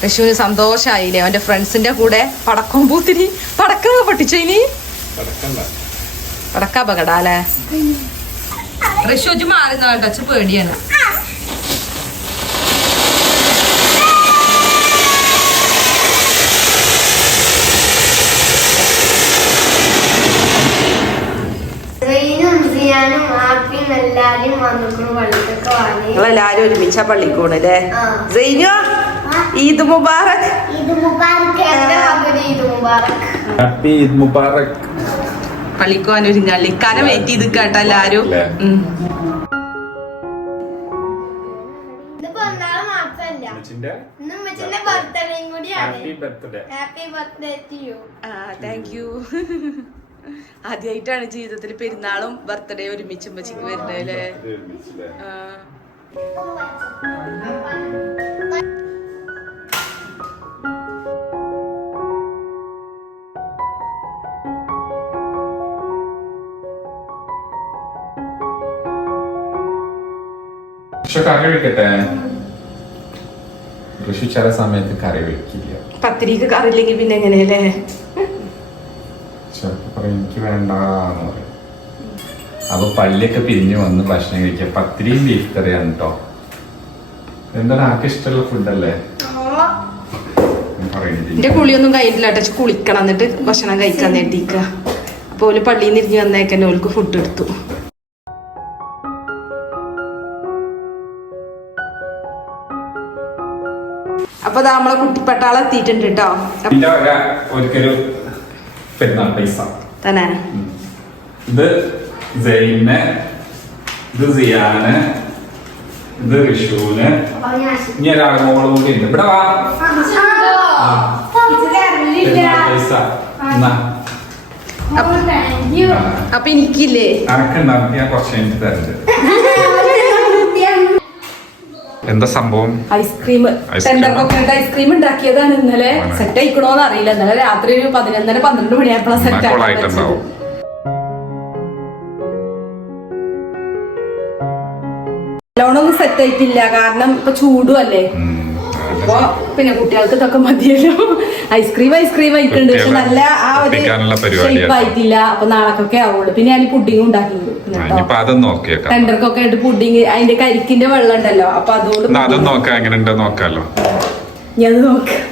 ഋഷുവിന് സന്തോഷായില്ലേ അവന്റെ ഫ്രണ്ട്സിന്റെ കൂടെ പടക്കം പൂത്തിരി പടക്കം പൊട്ടിച്ചു ഇനി പടക്ക അപകടാല്ലേ ഋഷു മാറുന്ന ടച്ച് പേടിയാണ് എല്ലാരും ഒരുമിച്ച പള്ളിക്കൂടല്ലേ ഈദ് മുബാറക് ഹാപ്പി ഈദ് മുബാറക് പള്ളിക്കോൻ ഒരുങ്ങാలి ഇക്കാനെ വെയിറ്റ് ചെയ്ത് കേട്ടോ എല്ലാരും താങ്ക് യു ആദ്യമായിട്ടാണ് ജീവിതത്തിൽ പെരുന്നാളും ബർത്ത്ഡേ ഒരുമിച്ച് ഉമ്മച്ചിക്ക് വരുന്നത് അല്ലേ കറി വെക്കട്ടെ ഋഷി ചില സമയത്ത് കറി വെക്കില്ല പത്തിരിക്ക് കറിയില്ലെങ്കിൽ പിന്നെ എങ്ങനെയല്ലേ എനിക്ക് വേണ്ടെന്ന് പറയും അപ്പൊ പള്ളിയൊക്കെ പിരിഞ്ഞു വന്ന് ഭക്ഷണം കഴിക്കുക പത്തിരിയും ബീഫ് കറിയാണ് കേട്ടോ എന്താണ് ആർക്ക് ഇഷ്ടമുള്ള ഫുഡല്ലേ എന്റെ കുളിയൊന്നും കഴിഞ്ഞില്ല കേട്ടോ കുളിക്കണം എന്നിട്ട് ഭക്ഷണം കഴിക്കാൻ നേട്ടിക്ക അപ്പൊ ഓല് പള്ളിയിൽ നിന്ന് ഇരിഞ്ഞ് വന്നേക്കന്നെ ഓൾക്ക് ഫുഡ് എടുത്തു അപ്പൊ നമ്മളെ കുട്ടിപ്പട്ടാളം എത്തിയിട്ടുണ്ട് കേട്ടോ ഒരിക്കലും പെരുന്നാൾ പൈസ തന്നെ ഇത് സൈനെ ഇത് സിയാന് ഇത് ഋഷുവിന് ഇനി ഒരാളെ മോള് കൂടി ഉണ്ട് ഇവിടെ വാ പൈസ അപ്പൊ എനിക്കില്ലേ അനക്കുണ്ടാക്കി ഞാൻ കുറച്ച് കഴിഞ്ഞിട്ട് തരണ്ട് എന്താ സംഭവം ഐസ്ക്രീം ഐസ്ക്രീം ഉണ്ടാക്കിയതാണ് ഇന്നലെ സെറ്റ് ആയിക്കണോന്ന് അറിയില്ല ഇന്നലെ രാത്രി ഒരു 11-12 മണിയായപ്പോഴാണ് സെറ്റ് ആയിട്ടുണ്ടാവും നല്ലോണമൊന്നും സെറ്റ് ആയിട്ടില്ല കാരണം ഇപ്പൊ ചൂടും അല്ലേ അപ്പൊ പിന്നെ കുട്ടികൾക്ക് ഇതൊക്കെ മതിയല്ലോ ഐസ്ക്രീം ആയിട്ടുണ്ട് പക്ഷെ നല്ല ആ ഒരു ഷേപ്പ് ആയിട്ടില്ല അപ്പൊ നാളെക്കൊക്കെ ആവുള്ളൂ പിന്നെ ഞാൻ പുഡിങ് ഉണ്ടാക്കി ടെൻഡർക്കൊക്കെ ആയിട്ട് പുഡിങ് അതിന്റെ കരിക്കിന്റെ വെള്ളം ഉണ്ടല്ലോ അപ്പൊ അതുകൊണ്ട് ഞാൻ നോക്കാം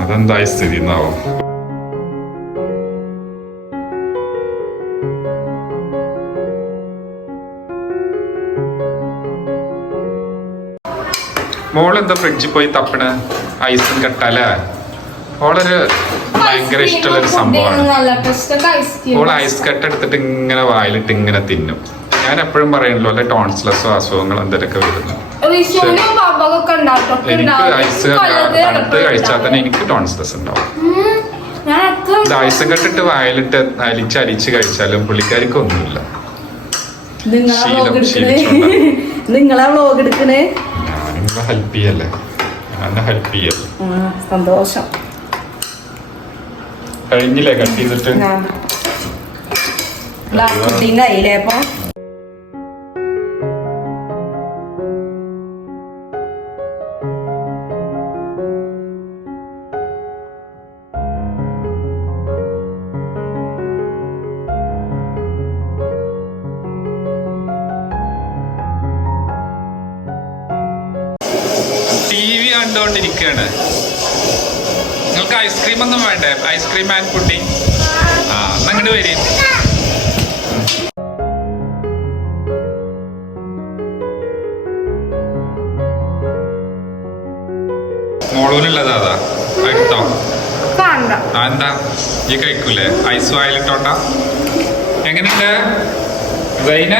അതെന്താ സ്ഥിതി എന്നാവും മോളെന്താ ഫ്രിഡ്ജിൽ പോയി തപ്പണ് ഐസും കെട്ടാലേ ഓളൊരു ഭയങ്കര ഇഷ്ടമുള്ളൊരു സംഭവമാണ് ഓൾ ഐസ് കട്ട എടുത്തിട്ട് ഇങ്ങനെ വായിലിട്ട് ഇങ്ങനെ തിന്നും ഞാൻ എപ്പോഴും പറയണല്ലോ അല്ലെ ടോൺസിലസോ അസുഖങ്ങൾ എന്തൊക്കെ വരുന്നു എനിക്ക് ഐസ് തണുത്ത് കഴിച്ചാൽ തന്നെ എനിക്ക് ടോൺസിലസ് ഉണ്ടാവും ഐസും കെട്ടിട്ട് വായിലിട്ട് അലിച്ച് കഴിച്ചാലും പുള്ളിക്കാരിക്ക് ഒന്നുമില്ല നിങ്ങളെ വ്ലോഗ് എടുക്കണേ ഹെൽപ്പ് ചെയ്യല്ലേ ഹെൽപ്പ് ചെയ്യല്ലേ സന്തോഷം കഴിഞ്ഞില്ലേ കട്ട് ചെയ്തിട്ട് അപ്പൊ TV കണ്ടുകൊണ്ടിരിക്കുകയാണ് നിങ്ങൾക്ക് ഐസ്ക്രീം ഒന്നും വേണ്ടേ ഐസ്ക്രീം ആൻഡ് പുഡിംഗ് അങ്ങോട്ട് വരും മോളൂനുള്ളതാ അതാ എടുത്തോ എന്താ ഈ കഴിക്കൂലേ ഐസ് വായിലിട്ടോണ്ടാ എങ്ങനെയുണ്ട് സൈന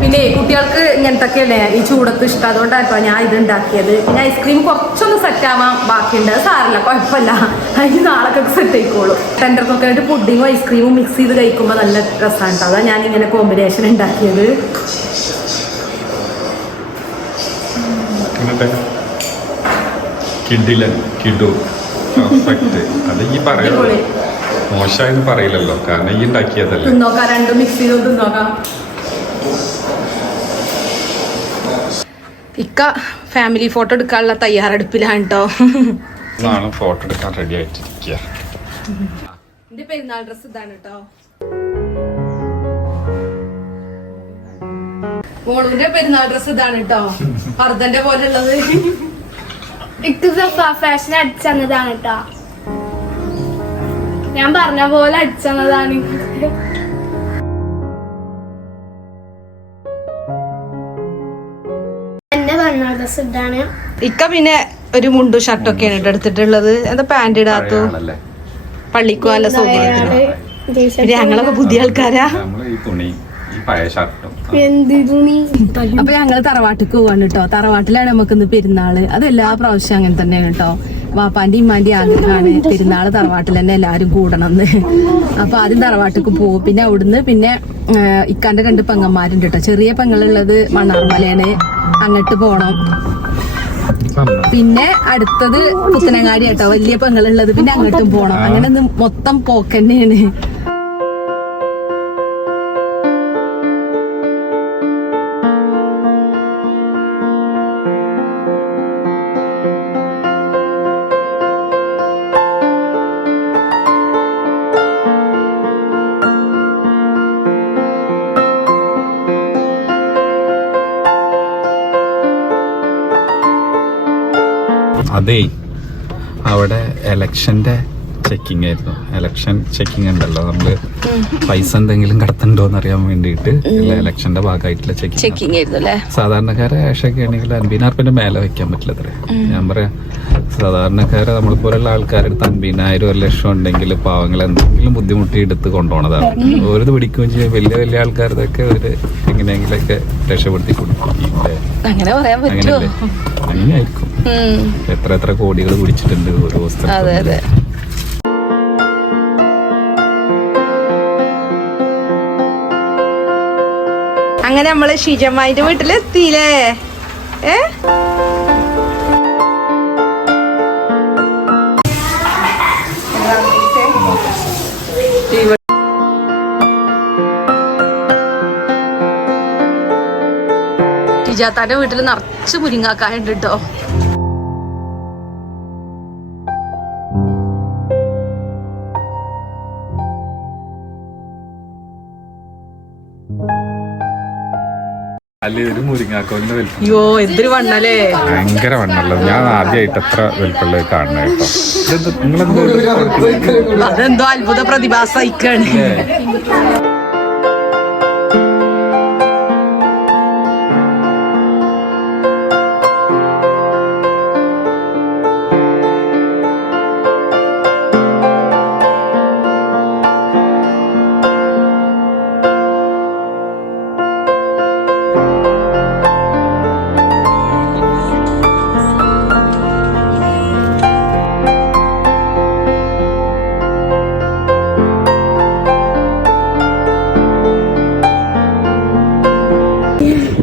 പിന്നെ കുട്ടികൾക്ക് ഇങ്ങനത്തൊക്കെ അല്ലേ ഈ ചൂടൊക്കെ ഇഷ്ടം അതുകൊണ്ടാണ് ഞാൻ ഇത് ഉണ്ടാക്കിയത് പിന്നെ ഐസ്ക്രീം കുറച്ചൊന്ന് സെറ്റ് ആവാൻ ബാക്കിയുണ്ട് സാറില്ല കുഴപ്പമില്ല അതിന് നാളൊക്കെ സെറ്റ് ആയിക്കോളൂ ടെൻഡർക്കൊക്കെ ആയിട്ട് പുഡിങ്ങും ഐസ്ക്രീമും മിക്സ് ചെയ്ത് കഴിക്കുമ്പോൾ നല്ല രസമാണ് അതാണ് ഞാൻ ഇങ്ങനെ കോമ്പിനേഷൻ ഉണ്ടാക്കിയത് മോശമായെന്ന് പറയില്ലല്ലോ, കാരണം ഈ ഉണ്ടാക്കിയതല്ലേ. തിന്നോക്കാം, രണ്ടും മിക്സ് ചെയ്ത് തിന്നോക്കാം. ഇക്ക ഫാമിലി ഫോട്ടോ എടുക്കാനുള്ള തയ്യാറെടുപ്പിലാണ് കേട്ടോ. ഫോട്ടോ എടുക്കാൻ റെഡി ആയിട്ടിരിക്കുക. എന്റെ പെരുന്നാൾ ഡ്രസ് ഇതാണ് കേട്ടോ. മോളുവിന്റെ പെരുന്നാൾ ഡ്രസ് ഇതാണ് കേട്ടോ, അർദ്ധന്റെ പോലെ ഉള്ളത്. ഫാഷൻ അടിച്ചതാണ് കേട്ടോ, ഞാൻ പറഞ്ഞ പോലെ അടിച്ചതാണ്. എന്റെ പെരുന്നാൾ ഡ്രസ് ഇതാണ്. ഇക്ക പിന്നെ ഒരു മുണ്ടു ഷർട്ടൊക്കെയാണ് കേട്ടോ എടുത്തിട്ടുള്ളത്. എന്താ പാന്റ് ഇടാത്തു? പള്ളിക്കോ നല്ല സൗകര്യത്തിന്. ഞങ്ങളൊക്കെ പുതിയ ആൾക്കാരാ. അപ്പൊ ഞങ്ങള് തറവാട്ടിക്ക് പോവാണ് കേട്ടോ. തറവാട്ടിലാണ് നമുക്ക് ഇന്ന് പെരുന്നാള്. അത് എല്ലാ പ്രാവശ്യം അങ്ങനെ തന്നെയാണ് കേട്ടോ. വാപ്പാന്റെ ഇമ്മാന്റെ ആഗ്രഹമാണ് പെരുന്നാള് തറവാട്ടിൽ തന്നെ എല്ലാരും കൂടണമെന്ന്. അപ്പൊ ആദ്യം തറവാട്ടിക്ക് പോകും. പിന്നെ അവിടുന്ന് പിന്നെ ഇക്കാന്റെ 2 പെങ്ങന്മാരുണ്ട് കേട്ടോ. ചെറിയ പെങ്ങളുള്ളത് മണ്ണാർമലയാണ്, അങ്ങോട്ട് പോണം. പിന്നെ അടുത്തത് പുത്തനങ്ങാടി കേട്ടോ, വലിയ പെങ്ങളുള്ളത്. പിന്നെ അങ്ങോട്ടും പോണം. അങ്ങനെ മൊത്തം പോക്കന്നെയാണ്. അതേ, അവിടെ എലക്ഷന്റെ ചെക്കിംഗ് ആയിരുന്നു. എലക്ഷൻ ചെക്കിംഗ് ഉണ്ടല്ലോ, നമ്മള് പൈസ എന്തെങ്കിലും കടത്തുണ്ടോന്ന് അറിയാൻ വേണ്ടിയിട്ട് എലക്ഷന്റെ ഭാഗമായിട്ടുള്ള ചെക്കിംഗ് ആയിരുന്നു അല്ലേ. സാധാരണക്കാരെ ആഷൊക്കെ ആണെങ്കിൽ 50,000 മേലെ വെക്കാൻ പറ്റില്ല അത്രേ. ഞാൻ പറയാം, സാധാരണക്കാരെ നമ്മളിപ്പോലുള്ള ആൾക്കാരെടുത്ത് 50,000 1 ലക്ഷം ഉണ്ടെങ്കിൽ പാവങ്ങൾ എന്തെങ്കിലും ബുദ്ധിമുട്ടി എടുത്ത് കൊണ്ടുപോണതാണ്. ഓരോ പിടിക്കുകയും ചെയ്യും. വലിയ വലിയ ആൾക്കാരതൊക്കെ ഒരു എങ്ങനെയെങ്കിലൊക്കെ രക്ഷപ്പെടുത്തി കൊടുക്കും. അങ്ങനെയല്ലേ, അങ്ങനെയായിരിക്കും. എത്ര കോടികൾ പിടിച്ചിട്ടുണ്ട് ഓരോ സ്ഥലത്ത്. അങ്ങനെ നമ്മള് ഷിജമ്മായിന്റെ വീട്ടിലെത്തിയില്ലേ. ഷിജാത്താന്റെ വീട്ടിൽ നിറച്ച് മുരിങ്ങാക്കായുണ്ട് കേട്ടോ. അയ്യോ, എന്തൊരു വണ്ണല്ലേ, ഭയങ്കര വണ്ണുള്ളത്. ഞാൻ ആദ്യമായിട്ട് എത്ര വലിപ്പമുള്ളത് കാണുന്നത് കേട്ടോ. അതെന്തോ അത്ഭുത പ്രതിഭാസയിക്കാണ്.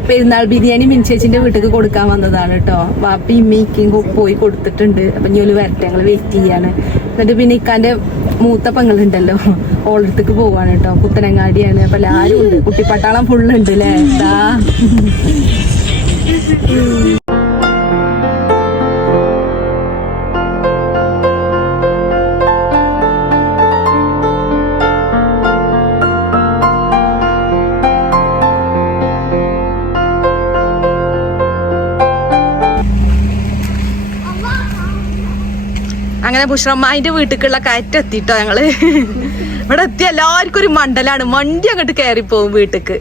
പെരുന്നാൾ ബിരിയാണി മിൻചേച്ചിന്റെ വീട്ടിലേക്ക് കൊടുക്കാൻ വന്നതാണ് കേട്ടോ. വാപ്പി ഇമ്മയ്ക്കും പോയി കൊടുത്തിട്ടുണ്ട്. അപ്പൊ ഇനി ഒരു വരട്ടെ, ഞങ്ങള് വെയിറ്റ് ചെയ്യാണ്. എന്നിട്ട് പിന്നെ ഇക്കാന്റെ മൂത്ത പെങ്ങളുണ്ടല്ലോ, ഓളടുത്തേക്ക് പോവാണ് കേട്ടോ. പുത്തനങ്ങാടിയാണ്. അപ്പൊ എല്ലാരും ഉണ്ട്, കുട്ടിപ്പട്ടാളം ഫുള്ളുണ്ട് അല്ലേ. അങ്ങനെ ബുഷ്രമ്മായിന്റെ വീട്ടിലേക്കുള്ള കയറ്റം എത്തിട്ടോ ഞങ്ങള്. ഇവിടെ എത്തി എല്ലാവർക്കും ഒരു മണ്ടലാണ്. വണ്ടി അങ്ങോട്ട് കയറിപ്പോവും വീട്ടിക്ക്.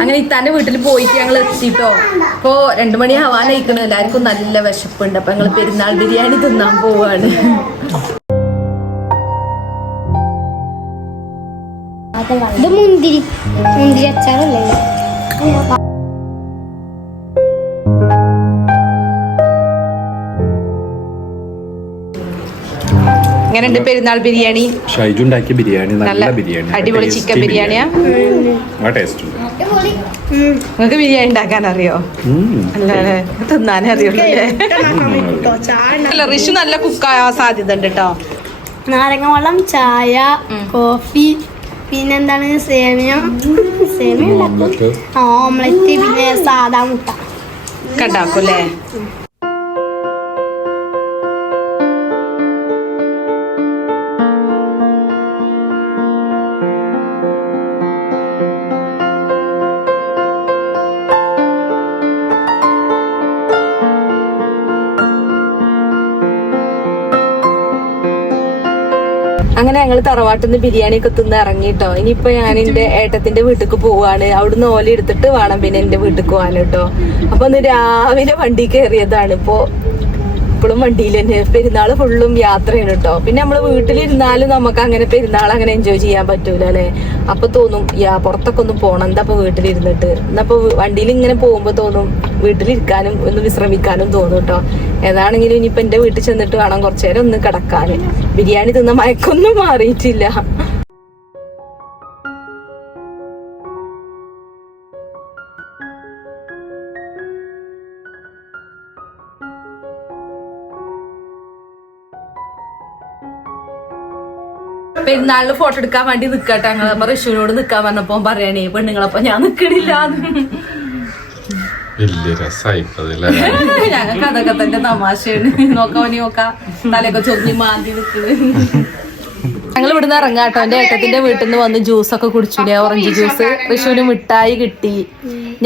അങ്ങനെ ഇത്താന്റെ വീട്ടിൽ പോയിട്ട് ഞങ്ങൾ എത്തിട്ടോ. ഇപ്പോ 2 മണി ആവാനായിക്കണ്. എല്ലാവർക്കും നല്ല വിശപ്പുണ്ട്. അപ്പൊ ഞങ്ങൾ പെരുന്നാൾ ബിരിയാണി തിന്നാൻ പോവാണ്. ഇത് മുന്തിരി അച്ചാറല്ലേ. എങ്ങനെയുണ്ട് പെരുന്നാൾ ബിരിയാണി? ഷൈജു ഉണ്ടാക്കിയ ബിരിയാണി നല്ല ബിരിയാണി, അടിപൊളി ചിക്കൻ ബിരിയാണിയാ. നിങ്ങൾക്ക് ബിരിയാണി ഉണ്ടാക്കാൻ അറിയോ? അല്ലേ, തിന്നാനേ അറിയുള്ളൂ. റിഷു നല്ല കുക്കാവാൻ സാധ്യത ഉണ്ട് കേട്ടോ. നാരങ്ങ വെള്ളം, ചായ, കോഫി, പിന്നെന്താണ് സേമിയ ഉണ്ടാക്കും, ഓംലെറ്റ്, പിന്നെ സാദാ മുട്ട ഒക്കെ ഉണ്ടാക്കും അല്ലേ? അങ്ങനെ ഞങ്ങൾ തറവാട്ടിൽ നിന്ന് ബിരിയാണി ഒക്കെ തിന്ന് ഇറങ്ങിട്ടോ. ഇനിയിപ്പോ ഞാൻ എന്റെ ഏട്ടത്തിന്റെ വീട്ടിലേക്ക് പോവാണ്. അവിടുന്ന് ഓല എടുത്തിട്ട് വേണം പിന്നെ എന്റെ വീട്ടിൽ പോവാൻ കേട്ടോ. അപ്പൊ ഒന്ന് രാവിലെ വണ്ടി കയറിയതാണ്. ഇപ്പോഴും വണ്ടിയിൽ തന്നെ. പെരുന്നാള് ഫുള്ളും യാത്രയാണ് കേട്ടോ. പിന്നെ നമ്മള് വീട്ടിലിരുന്നാലും നമുക്ക് അങ്ങനെ പെരുന്നാൾ അങ്ങനെ എൻജോയ് ചെയ്യാൻ പറ്റൂല അല്ലെ. അപ്പൊ തോന്നും പുറത്തൊക്കെ ഒന്ന് പോണം, എന്താ ഇപ്പൊ വീട്ടിലിരുന്നിട്ട്. എന്നപ്പോ വണ്ടിയിൽ ഇങ്ങനെ പോകുമ്പോ തോന്നും വീട്ടിലിരിക്കാനും ഒന്ന് വിശ്രമിക്കാനും തോന്നും കേട്ടോ. ഏതാണെങ്കിലും ഇനിയിപ്പൊ എന്റെ വീട്ടിൽ ചെന്നിട്ട് വേണം കുറച്ചേരം ഒന്ന് കിടക്കാന്. ബിരിയാണി തിന്ന മയക്കൊന്നും മാറിയിട്ടില്ല. പെരുന്നാളിന് ഫോട്ടോ എടുക്കാൻ വേണ്ടി നിക്കട്ടെ ഞങ്ങൾ. അപ്പൊ ഋഷുവിനോട് നിക്കാൻ പറഞ്ഞപ്പോ പറയണേ പെണ്ണുങ്ങളപ്പൊ ഞാൻ നിക്കണില്ല. ഞങ്ങൾക്ക് അതൊക്കെ തന്നെ തമാശയാണ്. നോക്കാ തലയൊക്കെ ചൊറിഞ്ഞ് മാന്തി നിക്കണ്. ഞങ്ങൾ ഇവിടുന്ന് ഇറങ്ങാട്ടോ. എന്റെ ഏട്ടത്തിന്റെ വീട്ടിൽ നിന്ന് വന്ന് ജ്യൂസൊക്കെ കുടിച്ചില്ലേ, ഓറഞ്ച് ജ്യൂസ്. ഋഷുവിന് മിഠായി കിട്ടി.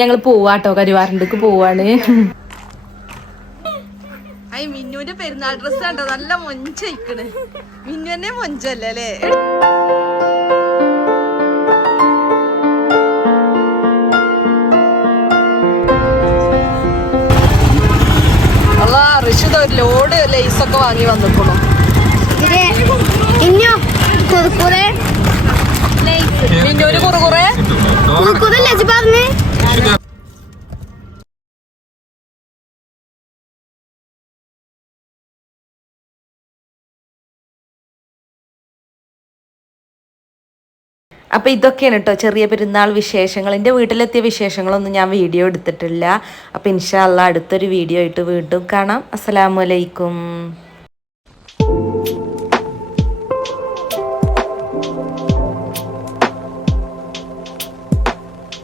ഞങ്ങൾ പോവാട്ടോ, കരുവാരണ്ടേക്ക് പോവാണ്. മിന്നുവിന്റെ പെരുന്നാൾ ഡ്രസ് കണ്ടോ, നല്ല മൊഞ്ചയിക്കണ്. മിന്നു തന്നെ മൊഞ്ചല്ലേ അല്ലേ? അല്ലാ ഋഷിത ഒരു ലോഡ് ലേസൊക്കെ വാങ്ങി വന്നിക്കണു. മിന്നൂര് കുറുകുറെ പറഞ്ഞേ. അപ്പോൾ ഇതൊക്കെയാണ് കേട്ടോ ചെറിയ പെരുന്നാൾ വിശേഷങ്ങൾ. എൻ്റെ വീട്ടിലെത്തിയ വിശേഷങ്ങളൊന്നും ഞാൻ വീഡിയോ എടുത്തിട്ടില്ല. അപ്പോൾ ഇൻഷാ അല്ലാഹ് അടുത്തൊരു വീഡിയോ ആയിട്ട് വീണ്ടും കാണാം. അസ്സലാമു അലൈക്കും.